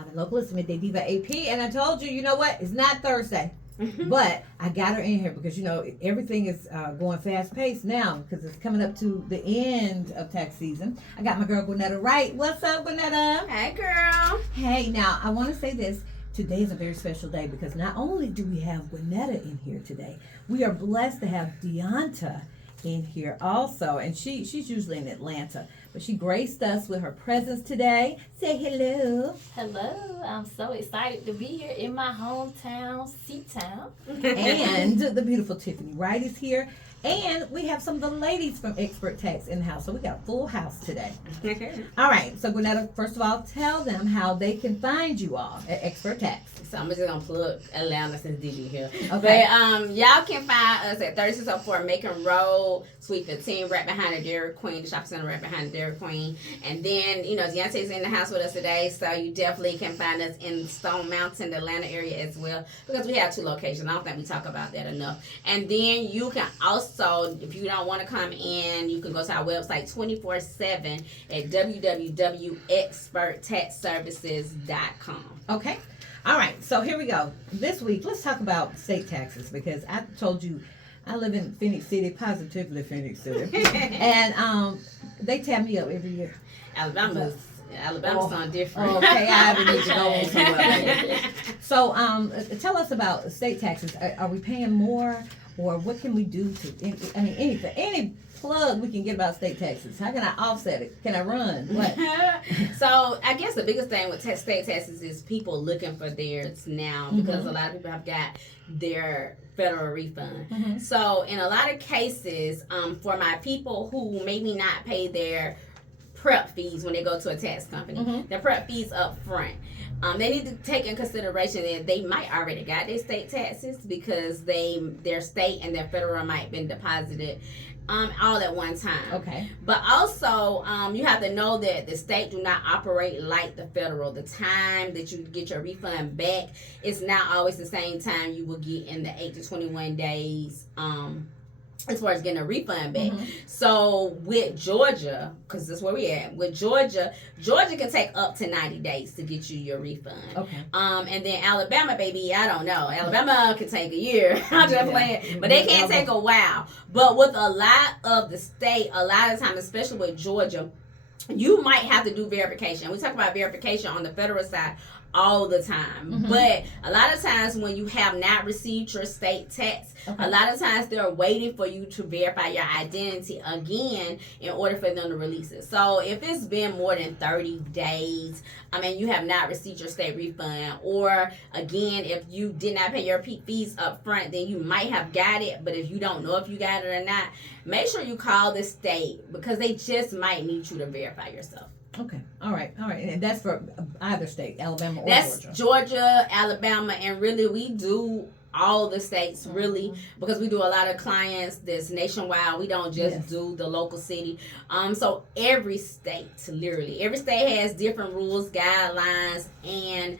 I'm a localist, Midday Diva AP, and I told you, you know what? It's not Thursday, but I got her in here because, everything is going fast paced now because it's coming up to the end of tax season. I got my girl, Gwennetta Wright. What's up, Gwennetta? Hey, girl. Hey, now, I want to say this. Today is a very special day because not only do we have Gwennetta in here today, we are blessed to have Deeonta in here also, and she's usually in Atlanta, but she graced us with her presence today. Say hello. Hello, I'm so excited to be here in my hometown, C-Town. And the beautiful Tiffany Wright is here, and we have some of the ladies from Xpert Tax in the house, so we got a full house today. All right, so Gwennetta, first of all, tell them how they can find you all at Xpert Tax. So I'm just gonna plug Atlanta since DD here. Okay. But y'all can find us at 3604 Macon Road, Suite 15, right behind the Dairy Queen, the shopping center right behind the Dairy Queen. And then, Deonta's in the house with us today, so you definitely can find us in Stone Mountain, the Atlanta area as well, because we have 2 locations. I don't think we talk about that enough. And then you can also, if you don't want to come in, you can go to our website 24/7 at www.xperttaxservices.com. Okay. All right, so here we go. This week, let's talk about state taxes because I told you I live in Phoenix City, positively Phoenix City, and they tab me up every year. Alabama's on different. Okay, I need to go on somewhere. So, tell us about state taxes. Are we paying more, or what can we do to? Anything, any plug we can get about state taxes. How can I offset it? Can I run? What? So I guess the biggest thing with state taxes is people looking for theirs now because a lot of people have got their federal refund. Mm-hmm. So in a lot of cases, for my people who maybe not pay their prep fees when they go to a tax company, their prep fees up front. They need to take in consideration that they might already got their state taxes because their state and their federal might have been deposited all at one time. Okay. But also, you have to know that the state do not operate like the federal. The time that you get your refund back is not always the same time you will get in the 8 to 21 days. As far as getting a refund back. So with Georgia, because that's where we at, with Georgia can take up to 90 days to get you your refund. Okay. And then Alabama, baby, I don't know. Alabama can take a year. I'm just playing. But they can't take a while. But with a lot of the state, a lot of time, especially with Georgia, you might have to do verification. We talk about verification on the federal side all the time. But a lot of times when you have not received your state tax, a lot of times they're waiting for you to verify your identity again in order for them to release it. So if it's been more than 30 days, you have not received your state refund, or again, if you did not pay your fees up front, then you might have got it, but if you don't know if you got it or not, make sure you call the state because they just might need you to verify yourself. Okay. All right. And that's for either state, Alabama or That's Georgia. Georgia, Alabama, and really we do all the states really because we do a lot of clients that's nationwide. We don't just do the local city. So every state, literally, every state has different rules, guidelines, and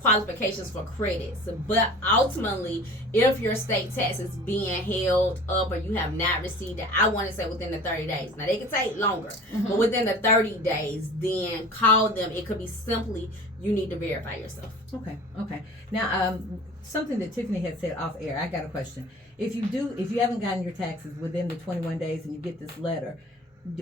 qualifications for credits. But ultimately, if your state tax is being held up or you have not received it, I want to say within the 30 days. Now they can take longer, but within the 30 days, then call them. It could be simply you need to verify yourself. Okay. Now, something that Tiffany had said off air, I got a question. If you haven't gotten your taxes within the 21 days and you get this letter,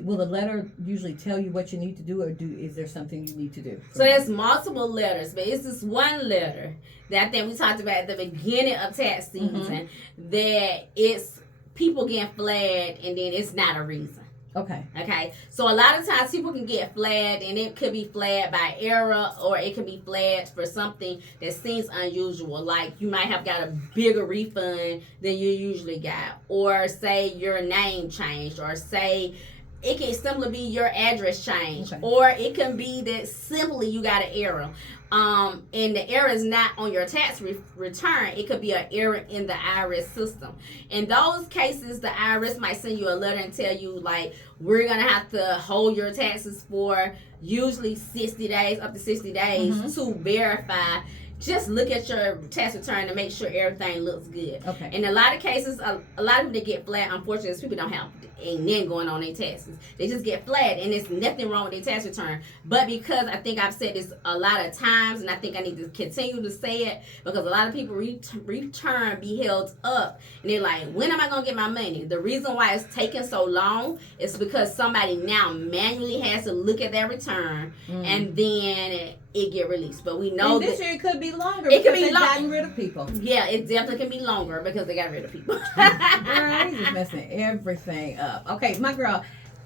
will the letter usually tell you what you need to do, or is there something you need to do? So there's multiple letters, but it's this one letter that I think we talked about at the beginning of tax season that it's people getting flagged and then it's not a reason. Okay. So a lot of times people can get flagged, and it could be flagged by error, or it could be flagged for something that seems unusual, like you might have got a bigger refund than you usually got, or say your name changed, or say it can simply be your address change, or it can be that simply you got an error. And the error is not on your tax return. It could be an error in the IRS system. In those cases, the IRS might send you a letter and tell you, like, we're going to have to hold your taxes for usually 60 days, up to 60 days to verify just look at your tax return to make sure everything looks good. Okay. In a lot of cases, a lot of people that get flat, unfortunately, is people don't have ain't then going on their taxes. They just get flat, and there's nothing wrong with their tax return. But because I think I've said this a lot of times, and I think I need to continue to say it, because a lot of people return be held up, and they're like, when am I going to get my money? The reason why it's taking so long is because somebody now manually has to look at their return, and then it get released. But we know and this year it could be longer. It could be they've gotten rid of people. Yeah, it definitely can be longer because they got rid of people. Girl, he's just messing everything up. Okay, my girl,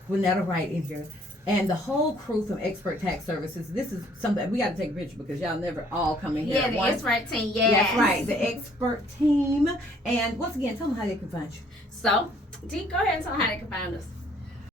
Gwennetta Wright in here. And the whole crew from Xpert Tax Services. This is something we got to take a picture because y'all never all come in here. Yeah, at the once. Xpert team. Yeah, That's right, the Xpert team. And once again, tell them how they can find you. So, Dee, go ahead and tell them how they can find us.